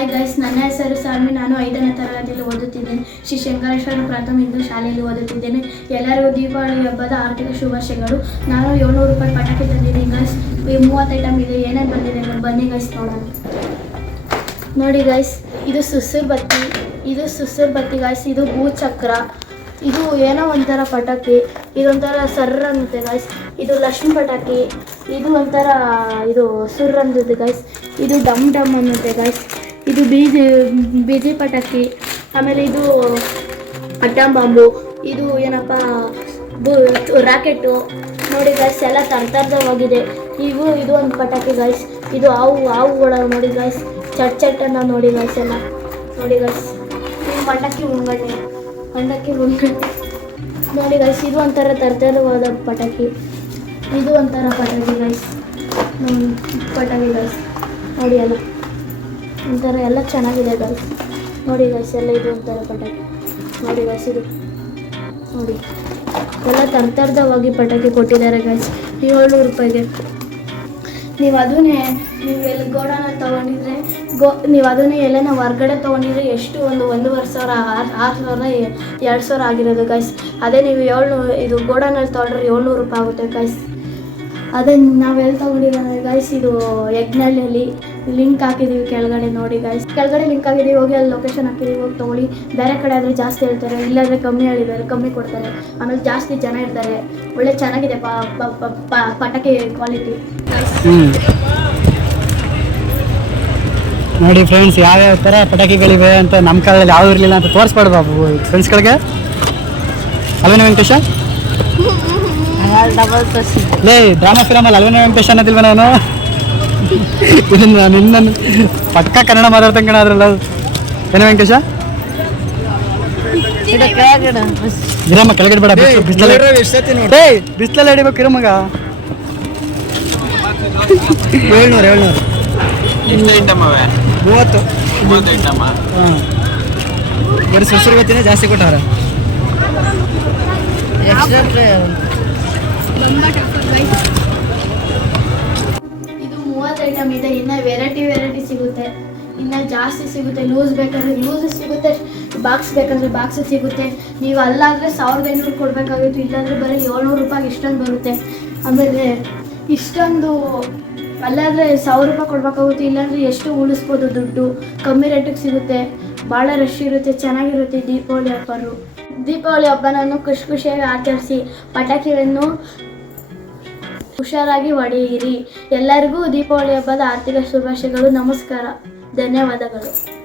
Hi guys ನನ್ನ ಹೆಸರು ಸಾಮಿ ನಾನು ಐದನೇ ತರಗತಿಯಲ್ಲಿ ಓದುತ್ತಿದ್ದೇನೆ. ಶ್ರೀ ಶಂಕರೇಶ್ವರ ಪ್ರಾಥಮಿಕ ಶಾಲೆಯಲ್ಲಿ ಓದುತ್ತಿದ್ದೇನೆ. ಎಲ್ಲರಿಗೂ ದೀಪಾವಳಿ ಹಬ್ಬದ ಆರ್ಥಿಕ ಶುಭಾಶಯಗಳು. ನಾನು ಏಳ್ನೂರು ರೂಪಾಯಿ ಪಟಾಕಿ ತಂದಿದ್ದೀನಿ ಗೈಸ್ ಮೂವತ್ತು ಐಟಮ್ ಇದೆ. ಏನೇನು ಬಂದಿದೆ ಬನ್ನಿ ಗೈಸ್ ನೋಡೋಣ. ನೋಡಿ ಗೈಸ್ ಇದು ಸುಸುರ್ ಬತ್ತಿ. ಇದು ಸುಸುರ್ ಬತ್ತಿ ಗೈಸ್ ಇದು ಭೂಚಕ್ರ. ಇದು ಏನೋ ಒಂಥರ ಪಟಾಕಿ. ಇದೊಂಥರ ಸರ್ರ ಅನ್ನುತ್ತೆ ಗೈಸ್ ಇದು ಲಕ್ಷ್ಮಿ ಪಟಾಕಿ. ಇದು ಒಂಥರ, ಇದು ಸುರ್ ಅನ್ನುತ್ತೆ ಗೈಸ್ ಇದು ಡಮ್ ಡಮ್ ಅನ್ನುತ್ತೆ ಗೈಸ್ ಇದು ಬೀಜ, ಬೀಜಿ ಪಟಾಕಿ, ಆಮೇಲೆ ಇದು ಅಟ್ಟಂ ಬಾಂಬು, ಇದು ಏನಪ್ಪ, ಬು, ರಾಕೆಟು. ನೋಡಿ ಗೈಸ್ ಎಲ್ಲ ತರ್ತರದವಾಗಿದೆ ಇವು, ಇದು ಒಂದು ಪಟಾಕಿ ಗೈಸ್ ಇದು ಹಾವು, ಹಾವುಗಳ ನೋಡಿ ಗೈಸ್ ಚಟ್ ಚಟ್ ಅನ್ನ ನೋಡಿ ಗೈಸ್ ಎಲ್ಲ. ನೋಡಿ ಗೈಸ್ ಇದು ಪಟಾಕಿ ಮುಂಗಡೆ ಪಟಾಕಿ ಮುಂಗಡೆ ನೋಡಿ ಗೈಸ್ ಇದು ಒಂಥರ ತರ್ತರವಾದ ಪಟಾಕಿ. ಇದು ಒಂಥರ ಪಟಾಕಿ ಗೈಸ್ ಪಟಾಕಿ ಗೈಸ್ ನೋಡಿ ಎಲ್ಲ ಒಂಥರ ಎಲ್ಲ ಚೆನ್ನಾಗಿದೆ ಗೈಸ್ ನೋಡಿ ಗೈಸ್ ಎಲ್ಲ ಇದು ಒಂಥರ ಪಟಾಕಿ. ನೋಡಿ ಗೈಸ್ ಇದು. ನೋಡಿ. ಎಲ್ಲ ತರ್ತರದವಾಗಿ ಪಟಾಕಿ ಕೊಟ್ಟಿದ್ದಾರೆ ಗೈಸ್ ಏಳ್ನೂರು ರೂಪಾಯಿಗೆ. ನೀವು ಅದನ್ನೇ, ನೀವು ಎಲ್ಲಿ ಗೋಡನ ತೊಗೊಂಡಿದ್ರೆ, ಗೋ, ನೀವು ಅದನ್ನೇ ಎಲ್ಲನ ಹೊರ್ಗಡೆ ತೊಗೊಂಡಿದ್ರೆ ಎಷ್ಟು ಒಂದು ಒಂದೂವರೆ ಸಾವಿರ, ಆರು ಆರು ಸಾವಿರ ಎರಡು ಸಾವಿರ ಆಗಿರೋದು ಗೈಸ್ ಅದೇ ನೀವು ಏಳ್ನೂರು ಇದು ಗೋಡನಲ್ಲಿ ತೊಗೊಂಡ್ರೆ ಏಳ್ನೂರು ರೂಪಾಯಿ ಆಗುತ್ತೆ ಗೈಸ್ ಅದೇ ನಾವು ತೊಗೊಂಡಿರೋ ಗೈಸ್ ಇದು ಯಜ್ಞಳ್ಳಿಯಲ್ಲಿ. ಲಿಂಕ್ ಹಾಕಿದೀವಿ ಕೆಳಗಡೆ ನೋಡಿ ಗೈಸ್ ಕೆಳಗಡೆ ಲಿಂಕ್ ಆಗಿದೀವಿ ಹೋಗಿ ಅಲ್ಲಿ ಲೊಕೇಶನ್ ಹಾಕಿದೀವಿ ಹೋಗಿ ತೊಗೊಳ್ಳಿ. ಬೇರೆ ಕಡೆ ಆದರೆ ಜಾಸ್ತಿ ಹೇಳ್ತಾರೆ ಇಲ್ಲಾಂದರೆ ಕಮ್ಮಿ ಹೇಳಿದ್ದಾರೆ ಕಮ್ಮಿ ಕೊಡ್ತಾರೆ. ಆಮೇಲೆ ಜಾಸ್ತಿ ಜನ ಇರ್ತಾರೆ. ಒಳ್ಳೆ ಚೆನ್ನಾಗಿದೆ ಪಟಾಕಿ ಕ್ವಾಲಿಟಿ ನೋಡಿ ಫ್ರೆಂಡ್ಸ್ ಯಾವ್ಯಾವ ಥರ ಪಟಾಕಿಗಳಿವೆ ಅಂತ ನಮ್ಮ ಕಾಲದಲ್ಲಿ ಯಾವ್ದು ಇರಲಿಲ್ಲ ಅಂತ ತೋರಿಸ್ಬಾರ್ದು ಬಾಬು? ಫ್ರೆಂಡ್ಸ್ಗಳಿಗೆ ಅಲ್ವೇನ ವೆಂಕಟೇಶ? ಲೇ ಡ್ರಾಮಾ ಫಿಲಮಲ್ಲಿ ಅಲ್ವೇನ ವೆಂಕಟೇಶ ಅನ್ನೋದಿಲ್ವ ನಾನು? ನಿನ್ನ ಪಕ್ಕ ಕನ್ನಡ ಮಾತಾಡ್ತಂಗೆ ಕಣ ಅದ್ರಲ್ಲ. ಏನ ವೆಂಕಟೇಶ? ಇರಮ್ಮ ಕೆಳಗಡೆ ಬೇಡ ಬಿಸಿಲಲ್ಲಿ ಬಿಸಿಲಲ್ಲಿ ಹಿಡಿಬೇಕು ಇರೋ ಮಗ. ಏಳ್ನೂರು ಏಳ್ನೂರು. ಮೂವತ್ತು. ಹಾಂ. ಬರೀ ಸುರ್ಸುರು ಗೊತ್ತಿನ ಜಾಸ್ತಿ ಕೊಟ್ಟಾರ ಇದು ಐಟಮ್ ಇದೆ, ಇನ್ನು ವೆರೈಟಿ ವೆರೈಟಿ ಸಿಗುತ್ತೆ. ಇನ್ನು ಜಾಸ್ತಿ ಸಿಗುತ್ತೆ ಲೂಸ್ ಬೇಕಂದ್ರೆ ಲೂಸ್ ಸಿಗುತ್ತೆ ಬಾಕ್ಸ್ ಬೇಕಂದ್ರೆ ಬಾಕ್ಸ್ ಸಿಗುತ್ತೆ. ನೀವು ಅಲ್ಲಾದರೆ ಸಾವಿರದ ಐನೂರು ಕೊಡಬೇಕಾಗಿತ್ತು, ಇಲ್ಲಾಂದರೆ ಬರೀ ಏಳ್ನೂರು ರೂಪಾಯಿ ಇಷ್ಟೊಂದು ಬರುತ್ತೆ. ಆಮೇಲೆ ಇಷ್ಟೊಂದು ಅಲ್ಲಾದರೆ ಸಾವಿರ ರೂಪಾಯಿ ಕೊಡಬೇಕಾಗುತ್ತೆ, ಇಲ್ಲಾಂದರೆ ಎಷ್ಟು ಉಳಿಸ್ಬೋದು ದುಡ್ಡು. ಕಮ್ಮಿ ರೇಟಿಗೆ ಸಿಗುತ್ತೆ. ಭಾಳ ರಶ್ ಇರುತ್ತೆ, ಚೆನ್ನಾಗಿರುತ್ತೆ ದೀಪಾವಳಿ ಹಬ್ಬರು ದೀಪಾವಳಿ ಹಬ್ಬನನ್ನು ಖುಷಿ ಖುಷಿಯಾಗಿ ಆಚರಿಸಿ ಪಟಾಕಿಯನ್ನು ಹುಷಾರಾಗಿ ಹೊಡೆಯಿರಿ ಎಲ್ಲರಿಗೂ ದೀಪಾವಳಿ ಹಬ್ಬದ ಆರ್ಥಿಕ ಶುಭಾಶಯಗಳು. ನಮಸ್ಕಾರ. ಧನ್ಯವಾದಗಳು.